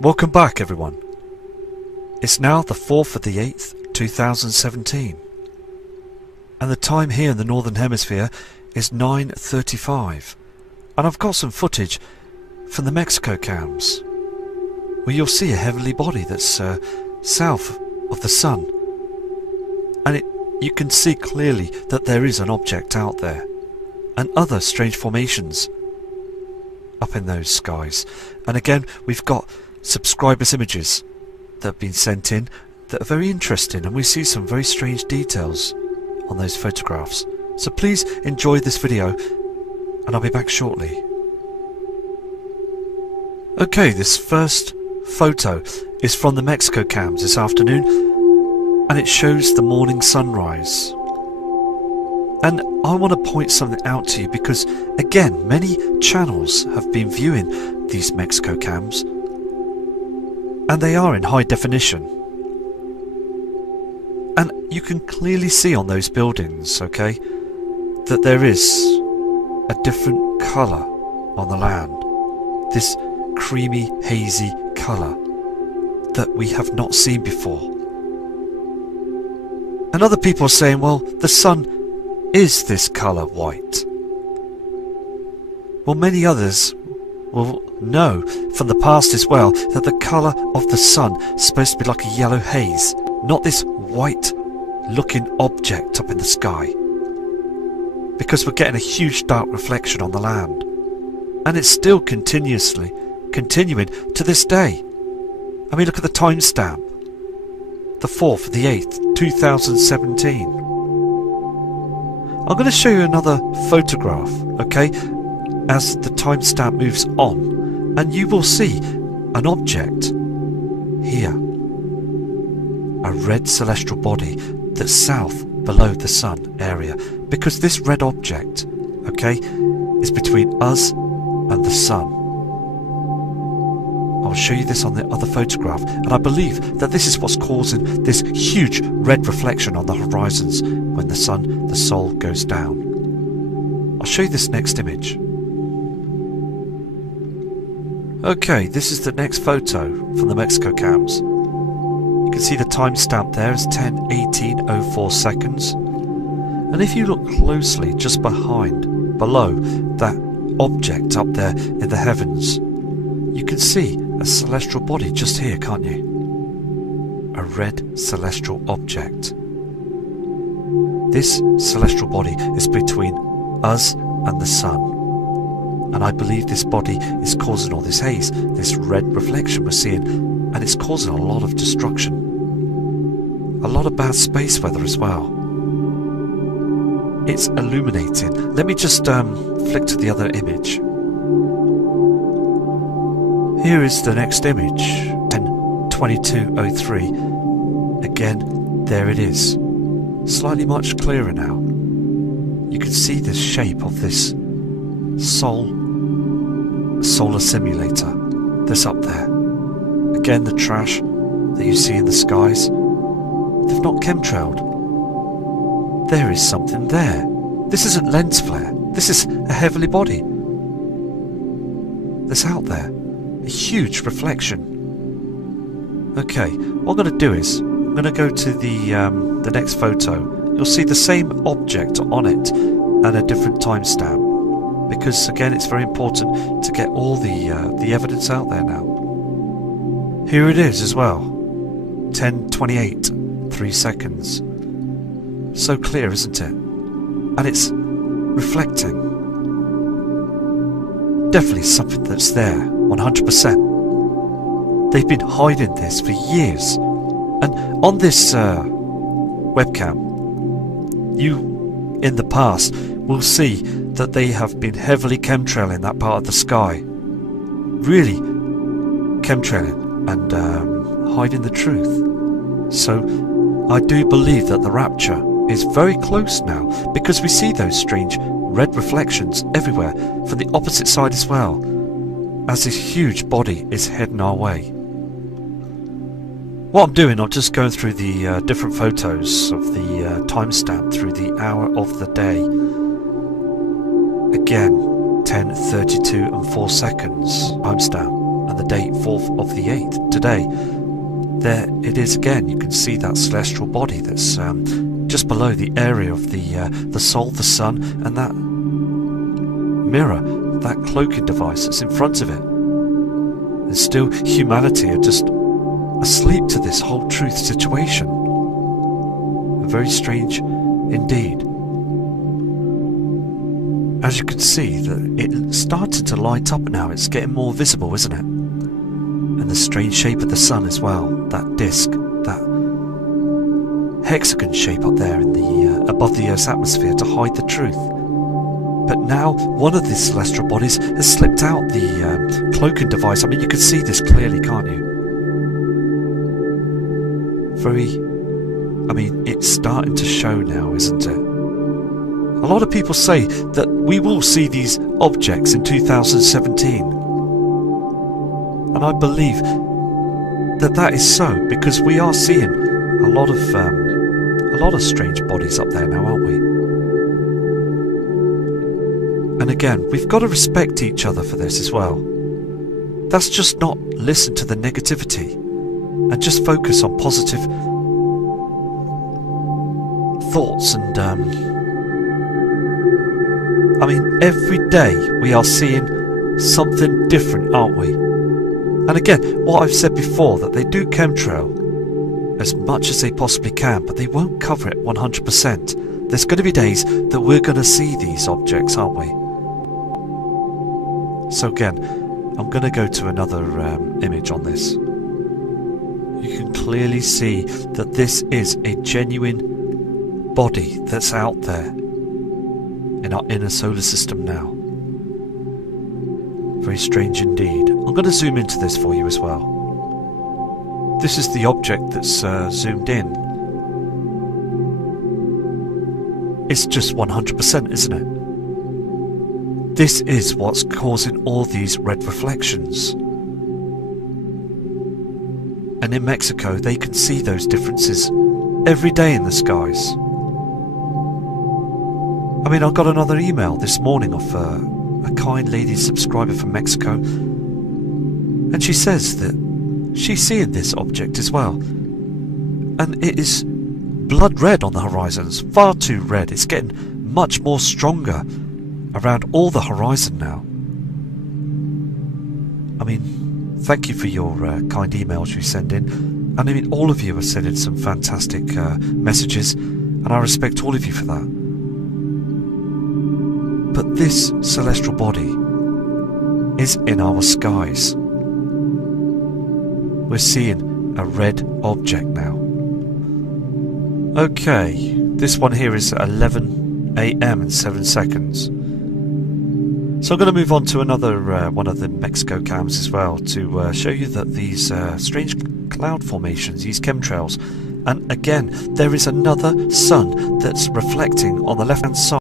Welcome back, everyone. It's now the 4th of the 8th, 2017, and the time here in the Northern Hemisphere is 9:35, and I've got some footage from the Mexico cams where you'll see a heavenly body that's south of the sun, and you can see clearly that there is an object out there and other strange formations up in those skies. And again, we've got subscribers' images that have been sent in that are very interesting, and we see some very strange details on those photographs. So please enjoy this video, and I'll be back shortly. Okay, this first photo is from the Mexico cams this afternoon, and it shows the morning sunrise. And I want to point something out to you because, again, many channels have been viewing these Mexico cams, and they are in high definition. And you can clearly see on those buildings, okay, that there is a different colour on the land. This creamy, hazy colour that we have not seen before. And other people are saying, well, the sun is this colour white. Well, many others will know from the past as well that the colour of the sun is supposed to be like a yellow haze, not this white looking object up in the sky, because we're getting a huge dark reflection on the land, and it's still continuing to this day. I mean, look at the timestamp, the 4th of the 8th, 2017. I'm going to show you another photograph, okay, as the timestamp moves on, and you will see an object here, a red celestial body that's south below the sun area, because this red object, okay, is between us and the sun. I'll show you this on the other photograph, and I believe that this is what's causing this huge red reflection on the horizons when the soul goes down. I'll show you this next image. Okay, this is the next photo from the Mexico cams. You can see the timestamp there is 10:18:04 seconds. And if you look closely just below that object up there in the heavens, you can see a celestial body just here, can't you? A red celestial object. This celestial body is between us and the sun. And I believe this body is causing all this haze, this red reflection we're seeing, and it's causing a lot of destruction. A lot of bad space weather as well. It's illuminating. Let me just flick to the other image. Here is the next image, 10:22:03. Again, there it is. Slightly much clearer now. You can see the shape of this solar simulator that's up there. Again, the trash that you see in the skies, they've not chemtrailed. There is something there. This isn't lens flare. This is a heavenly body that's out there. A huge reflection. Okay, what I'm going to do is I'm going to go to the next photo. You'll see the same object on it and a different timestamp, because again, it's very important to get all the evidence out there now. Here it is as well, 10:28, 3 seconds. So clear, isn't it? And it's reflecting. Definitely something that's there, 100%. They've been hiding this for years. And on this webcam, you, in the past, will see that they have been heavily chemtrailing that part of the sky. Really chemtrailing and hiding the truth. So I do believe that the rapture is very close now, because we see those strange red reflections everywhere from the opposite side as well, as this huge body is heading our way. What I'm doing, I'm just going through the different photos of the timestamp through the hour of the day. Again, 10:32:04 timestamp, and and the date 4th of the 8th, today, there it is again. You can see that celestial body that's just below the area of the Sol, the Sun, and that mirror, that cloaking device that's in front of it. And still humanity are just asleep to this whole truth situation. Very strange indeed. As you can see, that it's starting to light up now. It's getting more visible, isn't it? And the strange shape of the sun as well. That disc, that hexagon shape up there in the above the Earth's atmosphere to hide the truth. But now one of these celestial bodies has slipped out the cloaking device. I mean, you can see this clearly, can't you? I mean, it's starting to show now, isn't it? A lot of people say that we will see these objects in 2017. And I believe that that is so, because we are seeing a lot of strange bodies up there now, aren't we? And again, we've got to respect each other for this as well. That's just not listen to the negativity and just focus on positive thoughts. And I mean, every day we are seeing something different, aren't we? And again, what I've said before, that they do chemtrail as much as they possibly can, but they won't cover it 100%. There's going to be days that we're going to see these objects, aren't we? So again, I'm going to go to another image on this. You can clearly see that this is a genuine body that's out there in our inner solar system now. Very strange indeed. I'm going to zoom into this for you as well. This is the object that's zoomed in. It's just 100%, isn't it? This is what's causing all these red reflections. And in Mexico, they can see those differences every day in the skies. I mean, I got another email this morning of a kind lady subscriber from Mexico, and she says that she's seeing this object as well, and it is blood red on the horizons, far too red. It's getting much more stronger around all the horizon now. I mean, thank you for your kind emails you send in, and I mean, all of you are sending some fantastic messages, and I respect all of you for that. But this celestial body is in our skies. We're seeing a red object now. Okay, this one here is 11 AM and 7 seconds. So I'm going to move on to another one of the Mexico cams as well, to show you that these strange cloud formations, these chemtrails, and again there is another sun that's reflecting on the left hand side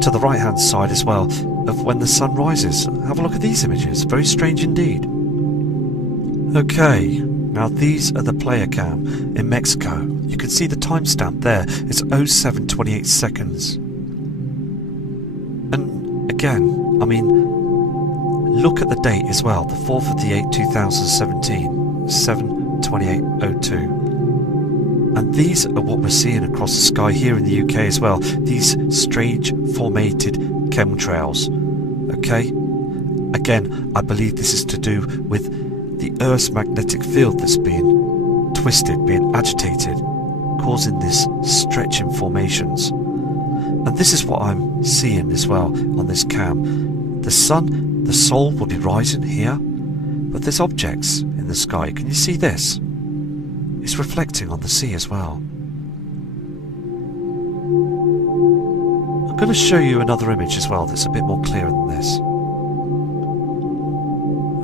to the right hand side as well of when the sun rises. Have a look at these images, very strange indeed. Okay, now these are the player cam in Mexico. You can see the timestamp there, it's 07:28 seconds. And again, I mean, look at the date as well, the 4th of the 8th 2017, 7:28:02. And these are what we're seeing across the sky here in the UK as well, these strange formated chemtrails. Okay, again, I believe this is to do with the Earth's magnetic field that's being twisted, being agitated, causing this stretching formations. And this is what I'm seeing as well on this cam. The sun, the Sol will be rising here, but there's objects in the sky. Can you see this? It's reflecting on the sea as well. I'm going to show you another image as well that's a bit more clear than this.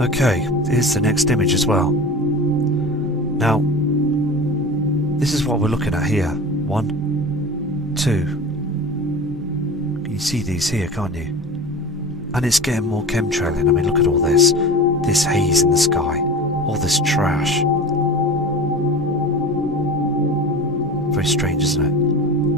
Okay, here's the next image as well. Now, this is what we're looking at here. 1, 2. Can you see these here, can't you? And it's getting more chemtrailing. I mean, look at all this. This haze in the sky. All this trash. Very strange, isn't it?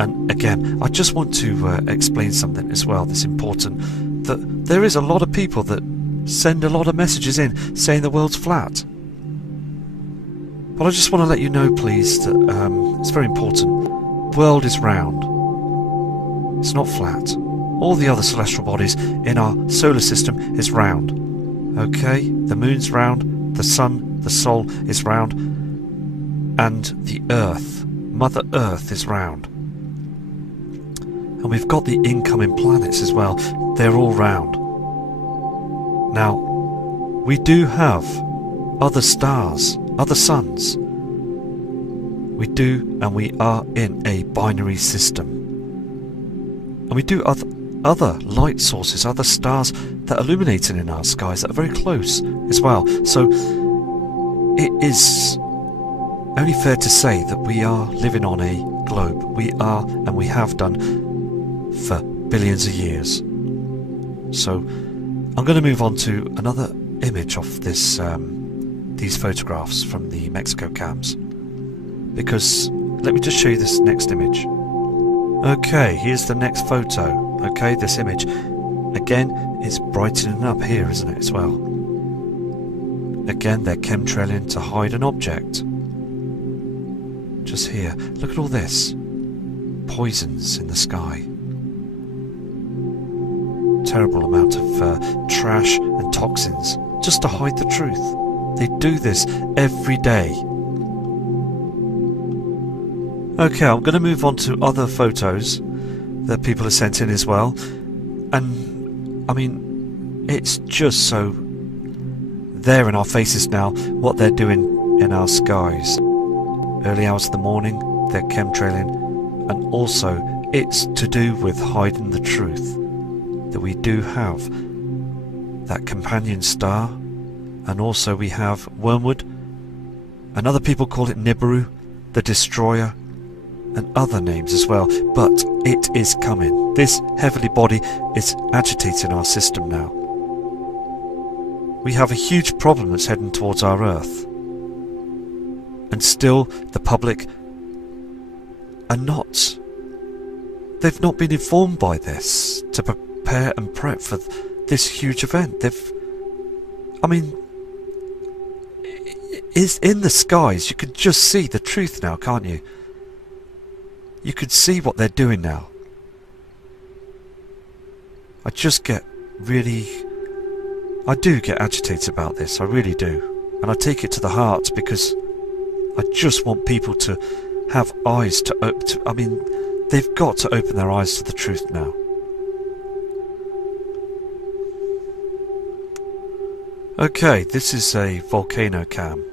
And again, I just want to explain something as well that's important. That there is a lot of people that send a lot of messages in saying the world's flat. But I just want to let you know, please, that it's very important. The world is round. It's not flat. All the other celestial bodies in our solar system is round. Okay? The moon's round, the sun, the sol is round, and the earth, Mother Earth, is round. And we've got the incoming planets as well. They're all round. Now, we do have other stars, other suns. We do, and we are in a binary system. And we do other light sources, other stars that are illuminating in our skies that are very close as well. So it is only fair to say that we are living on a globe. We are, and we have done for billions of years. So I'm going to move on to another image of this, these photographs from the Mexico cams, because let me just show you this next image. Okay, here's the next photo. Okay, this image again is brightening up here, isn't it, as well? Again, they're chemtrailing to hide an object. Just here, look at all this poisons in the sky. Terrible amount of trash and toxins just to hide the truth. They do this every day. Okay, I'm going to move on to other photos that people have sent in as well. And, I mean, it's just so there in our faces now what they're doing in our skies. Early hours of the morning, they're chemtrailing, and also it's to do with hiding the truth that we do have that companion star, and also we have Wormwood, and other people call it Nibiru, the Destroyer, and other names as well. But it is coming. This heavenly body is agitating our system now. We have a huge problem that's heading towards our Earth, and still the public are not. They've not been informed by this to prepare and prep for this huge event. I mean, is in the skies. You can just see the truth now, can't you? You could see what they're doing now. I just get really... I do get agitated about this, I really do. And I take it to the heart because I just want people to have eyes to open. I mean, they've got to open their eyes to the truth now. Okay, this is a volcano cam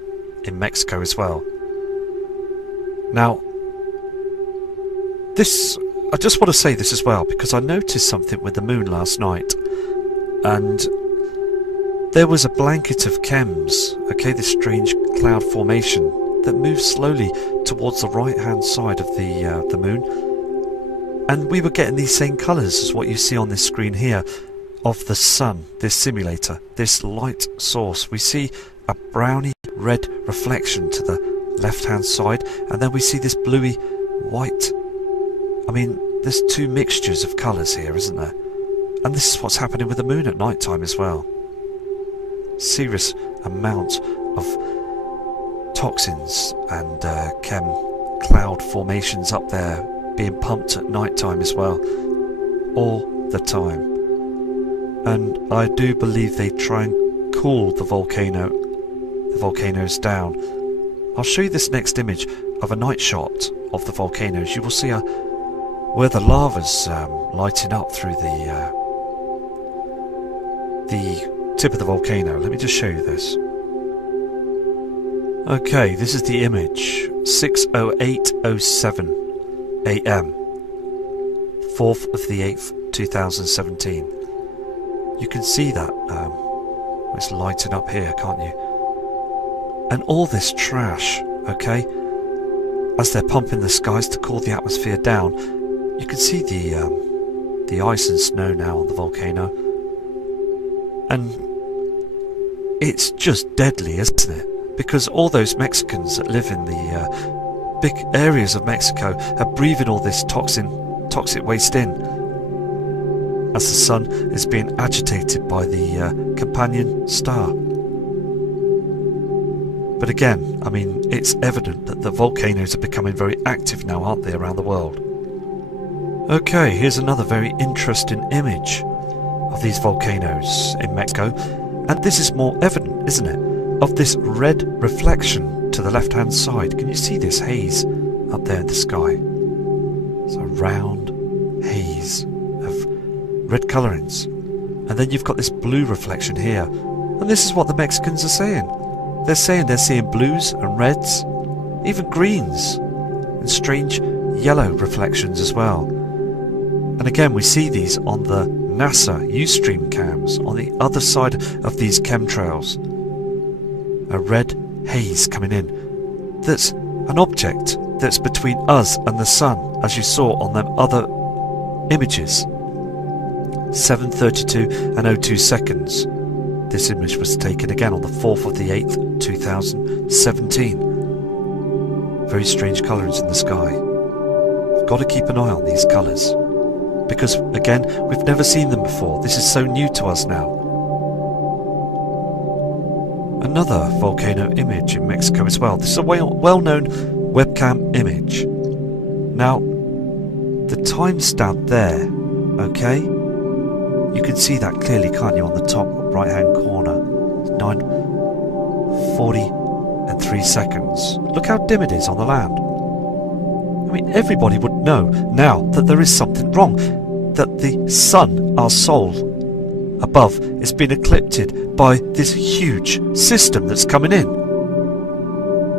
in Mexico as well. Now, this, I just want to say this as well, because I noticed something with the moon last night, and there was a blanket of chems, okay, this strange cloud formation that moves slowly towards the right hand side of the moon, and we were getting these same colours as what you see on this screen here of the sun, this simulator, this light source. We see a browny red reflection to the left hand side, and then we see this bluey white. I mean, there's two mixtures of colours here, isn't there? And this is what's happening with the moon at night time as well. Serious amount of toxins and chem cloud formations up there being pumped at night time as well, all the time. And I do believe they try and cool the volcanoes down. I'll show you this next image of a night shot of the volcanoes. You will see where the lava's lighting up through the tip of the volcano. Let me just show you this. Okay, this is the image. 6:08:07 AM, 4th of the 8th, 2017. You can see that it's lighting up here, can't you? And all this trash, okay, as they're pumping the skies to cool the atmosphere down, you can see the ice and snow now on the volcano, and it's just deadly, isn't it? Because all those Mexicans that live in the big areas of Mexico are breathing all this toxic waste in. as the sun is being agitated by the companion star. But again, I mean, it's evident that the volcanoes are becoming very active now, aren't they, around the world? Okay, here's another very interesting image of these volcanoes in Mexico, and this is more evident, isn't it, of this red reflection to the left-hand side. Can you see this haze up there in the sky? It's a round haze of red colourings, and then you've got this blue reflection here, and this is what the Mexicans are saying. They're saying they're seeing blues and reds, even greens, and strange yellow reflections as well. And again, we see these on the NASA Ustream cams on the other side of these chemtrails. A red haze coming in. That's an object that's between us and the sun, as you saw on them other images. 7:32 and 02 seconds. This image was taken again on the 4th of the 8th, 2017. Very strange colours in the sky. We've got to keep an eye on these colours, because again, we've never seen them before. This is so new to us now. Another volcano image in Mexico as well. This is a well-known webcam image. Now, the timestamp there, okay? You can see that clearly, can't you, on the top right-hand corner? 9:40 and 3 seconds. Look how dim it is on the land. I mean, everybody would know now that there is something wrong, that the sun, our soul above, is being eclipsed by this huge system that's coming in.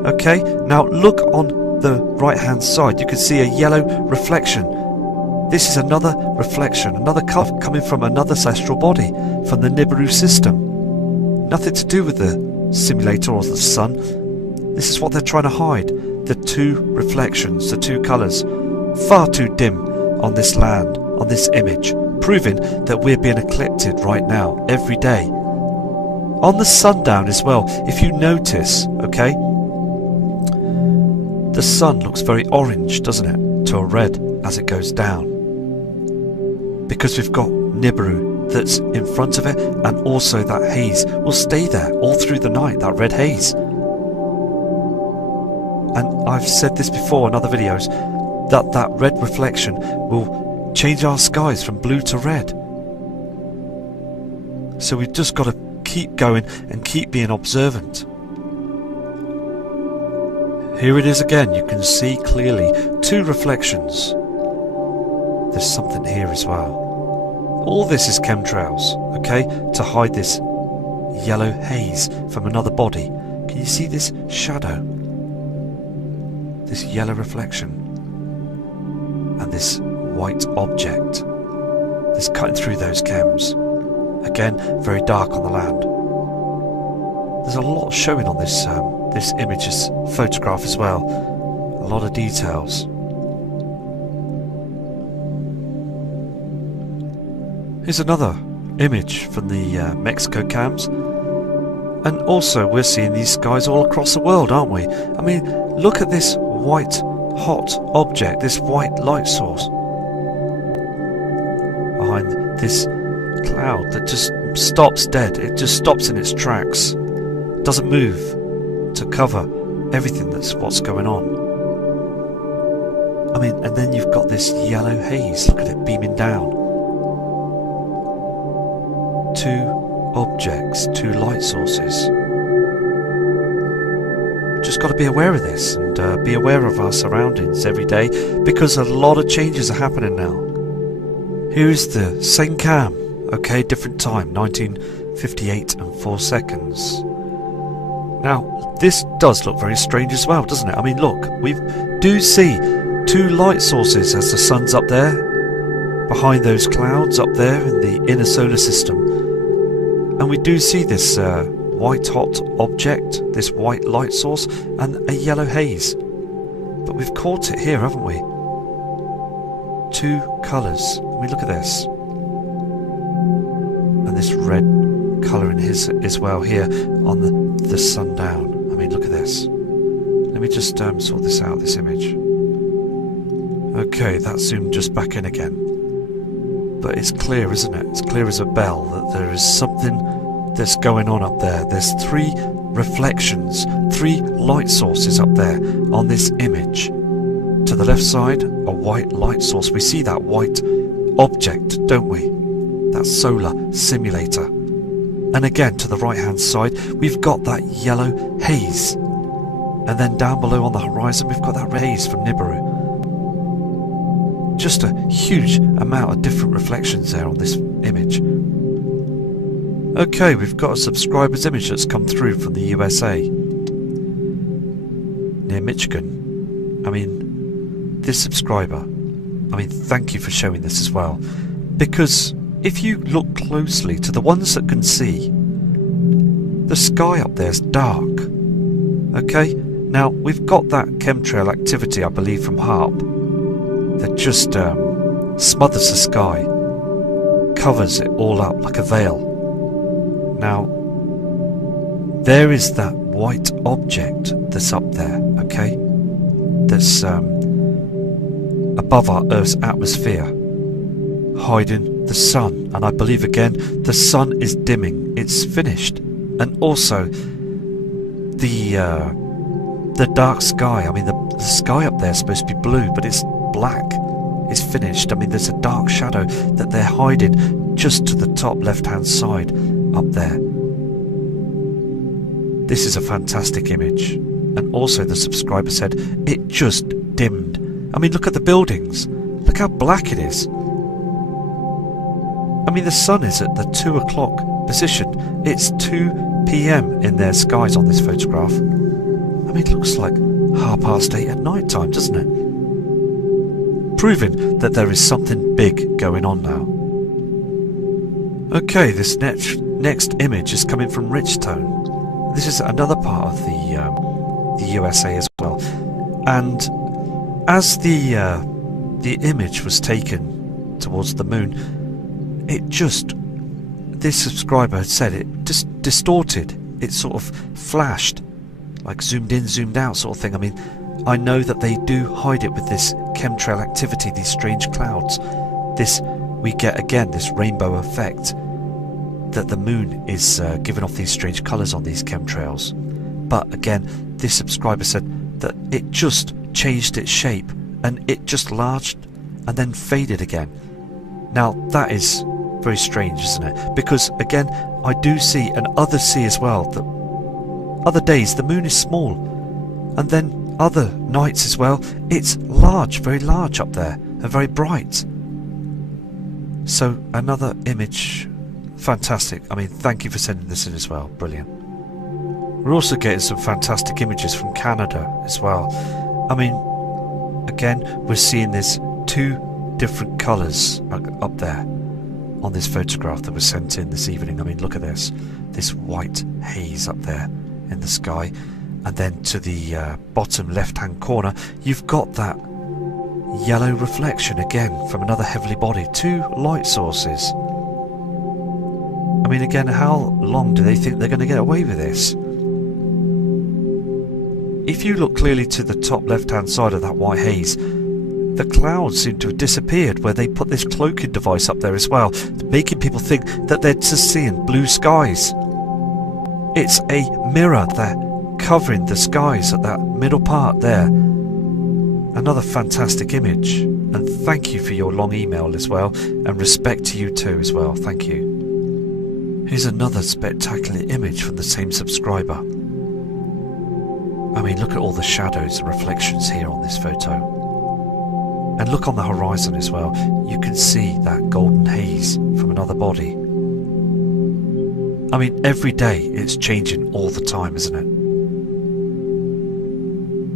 Okay, now look on the right-hand side. You can see a yellow reflection. This is another reflection, another colour coming from another celestial body, from the Nibiru system. Nothing to do with the simulator or the sun. This is what they're trying to hide. The two reflections, the two colours. Far too dim on this land, on this image, proving that we're being eclipsed right now, every day. On the sundown as well, if you notice, okay, the sun looks very orange, doesn't it, to a red as it goes down. Because we've got Nibiru that's in front of it, and also that haze will stay there all through the night, that red haze. And I've said this before in other videos, that red reflection will change our skies from blue to red. So we've just got to keep going and keep being observant. Here it is again. You can see clearly two reflections. There's something here as well. All this is chemtrails, okay, to hide this yellow haze from another body. Can you see this shadow? This yellow reflection and this white object that's cutting through those chems. Again, very dark on the land. There's a lot showing on this this image, this photograph as well. A lot of details. Here's another image from the Mexico cams. And also we're seeing these skies all across the world, aren't we? I mean, look at this white hot object, this white light source behind this cloud that just stops dead. It just stops in its tracks, doesn't move to cover everything that's what's going on. I mean, and then you've got this yellow haze, look at it beaming down. Two objects, two light sources. Just got to be aware of this and be aware of our surroundings every day, because a lot of changes are happening now. Here's the same cam, okay, different time, 19:58 and 4 seconds. Now, this does look very strange as well, doesn't it? I mean, look, we do see two light sources as the sun's up there, behind those clouds up there in the inner solar system. And we do see this white hot object, this white light source, and a yellow haze. But we've caught it here, haven't we? Two colours. I mean, look at this. And this red colour in his as well here on the sundown. I mean, look at this. Let me just sort this out, this image. Okay, that zoomed just back in again. But it's clear, isn't it? It's clear as a bell that there is something that's going on up there. There's 3 reflections, 3 light sources up there on this image. To the left side, a white light source. We see that white object, don't we? That solar simulator. And again, to the right hand side, we've got that yellow haze. And then down below on the horizon, we've got that haze from Nibiru. Just a huge amount of different reflections there on this image. Okay, we've got a subscriber's image that's come through from the USA. Near Michigan. I mean, this subscriber, thank you for showing this as well. Because if you look closely to the ones that can see, the sky up there is dark. Okay, now we've got that chemtrail activity, I believe, from HARP that just smothers the sky, covers it all up like a veil. Now, there is that white object that's up there, okay, that's above our Earth's atmosphere, hiding the sun. And I believe again the sun is dimming, it's finished. And also the dark sky, the sky up there is supposed to be blue, but it's black, it's finished. There's a dark shadow that they're hiding just to the top left hand side up there. This is a fantastic image. And also the subscriber said it just dimmed. Look at the buildings, look how black it is. The sun is at the 2 o'clock position. It's 2 PM in their skies on this photograph. It looks like 8:30 at night time, doesn't it? Proving that there is something big going on now. Okay, this next image is coming from Richtown. This is another part of the USA as well. And as the image was taken towards the moon, this subscriber had said it just distorted. It sort of flashed, like zoomed in, zoomed out sort of thing. I know that they do hide it with this chemtrail activity, these strange clouds. We get again this rainbow effect, that the moon is giving off these strange colours on these chemtrails. But again, this subscriber said that it just changed its shape and it just larged and then faded again. Now that is very strange, isn't it? Because again, I do see, and others see as well, that other days the moon is small, and then other nights as well it's large, very large up there, and very bright. So another image, fantastic. Thank you for sending this in as well, brilliant. We're also getting some fantastic images from Canada as well. Again, we're seeing this 2 different colours up there on this photograph that was sent in this evening. Look at this white haze up there in the sky, and then to the bottom left hand corner you've got that yellow reflection again from another heavenly body. 2 light sources. Again, how long do they think they're going to get away with this? If you look clearly to the top left hand side of that white haze, the clouds seem to have disappeared where they put this cloaking device up there as well, making people think that they're just seeing blue skies. It's a mirror there covering the skies at that middle part there. Another fantastic image, and thank you for your long email as well, and respect to you too as well, thank you. Here's another spectacular image from the same subscriber. Look at all the shadows and reflections here on this photo. And look on the horizon as well, you can see that golden haze from another body. Every day it's changing all the time, isn't it?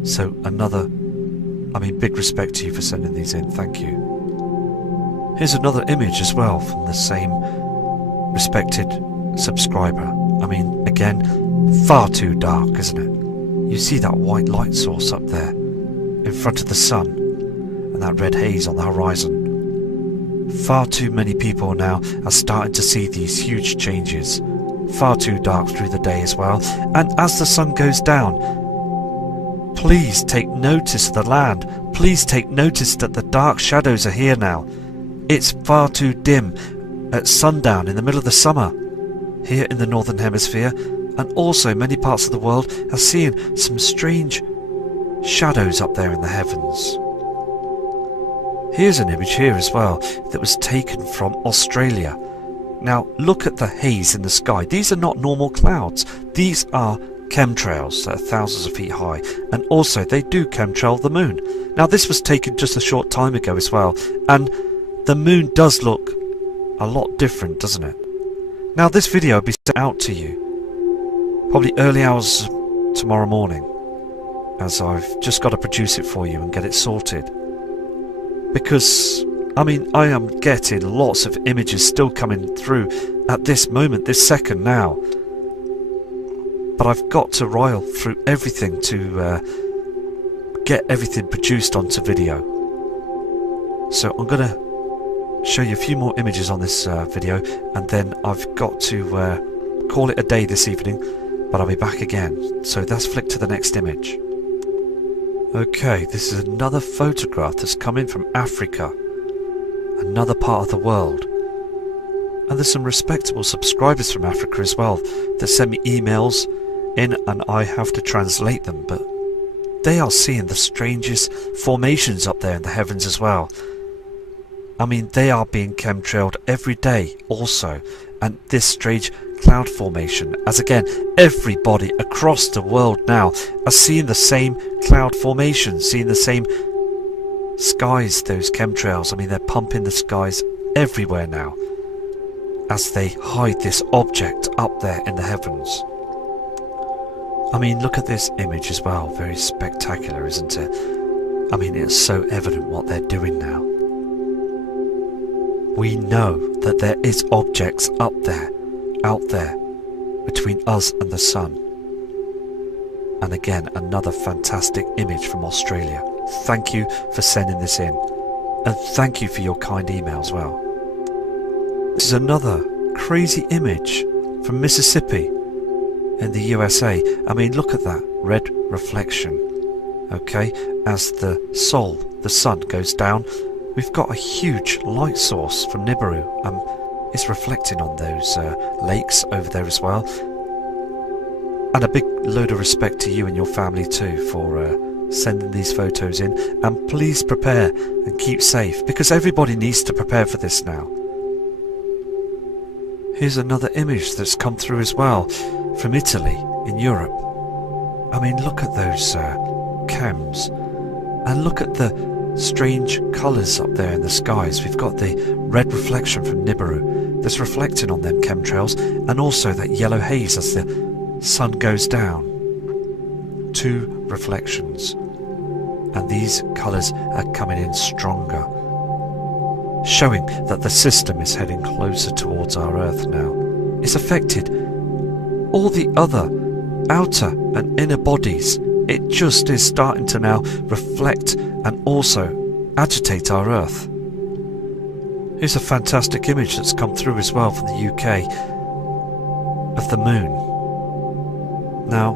So another, big respect to you for sending these in, thank you. Here's another image as well from the same respected subscriber. Again, far too dark, isn't it? You see that white light source up there in front of the sun, and that red haze on the horizon. Far too many people now are starting to see these huge changes. Far too dark through the day as well. And as the sun goes down, please take notice of the land. Please take notice that the dark shadows are here now. it's far too dim at sundown in the middle of the summer here in the Northern Hemisphere, and also many parts of the world are seeing some strange shadows up there in the heavens. Here's an image here as well that was taken from Australia. Now look at the haze in the sky. These are not normal clouds. These are chemtrails that are thousands of feet high, and also they do chemtrail the moon. Now this was taken just a short time ago as well, and the moon does look a lot different, doesn't it? Now this video will be sent out to you probably early hours tomorrow morning, as I've just got to produce it for you and get it sorted. Because, I mean, I am getting lots of images still coming through at this moment, this second now. But I've got to rile through everything to get everything produced onto video. So I'm going to show you a few more images on this video, and then I've got to call it a day this evening, but I'll be back again. So let's flick to the next image. Okay, this is another photograph that's come in from Africa, another part of the world. And there's some respectable subscribers from Africa as well that send me emails in, and I have to translate them, but they are seeing the strangest formations up there in the heavens as well. I mean, they are being chemtrailed every day also, and this strange cloud formation, as again everybody across the world now are seeing the same cloud formation, seeing the same skies, those chemtrails. I mean, they're pumping the skies everywhere now as they hide this object up there in the heavens. I mean, look at this image as well, very spectacular, isn't it? I mean, it's so evident what they're doing now. We know that there is objects up there, out there, between us and the sun. And again, another fantastic image from Australia. Thank you for sending this in, and thank you for your kind email as well. This is another crazy image from Mississippi in the USA. I mean, look at that red reflection. Okay, as the sun goes down, we've got a huge light source from Nibiru. It's reflecting on those lakes over there as well. And a big load of respect to you and your family too for sending these photos in. And please prepare and keep safe, because everybody needs to prepare for this now. Here's another image that's come through as well from Italy in Europe. I mean, look at those chems, and look at the strange colours up there in the skies. We've got the red reflection from Nibiru that's reflecting on them chemtrails, and also that yellow haze as the sun goes down. Two reflections, and these colours are coming in stronger, showing that the system is heading closer towards our Earth now. It's affected all the other outer and inner bodies. It just is starting to now reflect and also agitate our Earth. Here's a fantastic image that's come through as well from the UK of the moon. Now,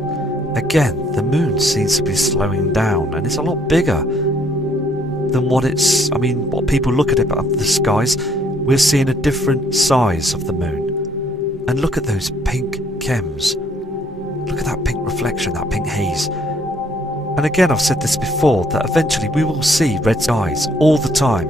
again, the moon seems to be slowing down, and it's a lot bigger than what it's, I mean, what people look at it up the skies. We're seeing a different size of the moon. And look at those pink chems. Look at that pink reflection, that pink haze. And again, I've said this before, that eventually we will see red skies all the time.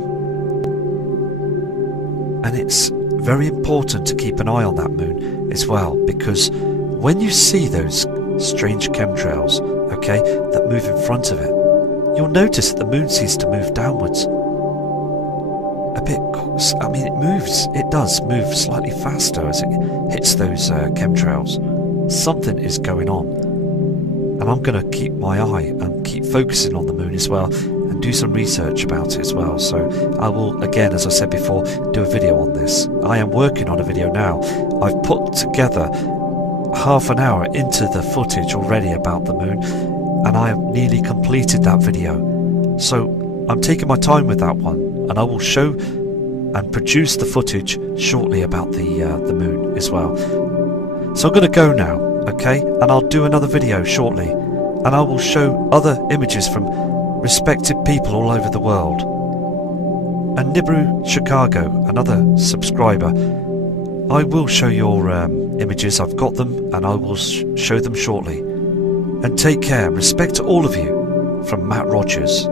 And it's very important to keep an eye on that moon as well, because when you see those strange chemtrails, okay, that move in front of it, you'll notice that the moon seems to move downwards a bit. I mean, it does move slightly faster as it hits those chemtrails. Something is going on, and I'm going to keep my eye and keep focusing on the moon as well, and do some research about it as well. So I will, again, as I said before, do a video on this. I am working on a video now. I've put together half an hour into the footage already about the moon, and I have nearly completed that video. So I'm taking my time with that one, and I will show and produce the footage shortly about the moon as well. So I'm going to go now, okay, and I'll do another video shortly, and I will show other images from respected people all over the world. And Nibru Chicago, another subscriber, I will show your images. I've got them, and I will show them shortly. And take care. Respect to all of you from Matt Rogers.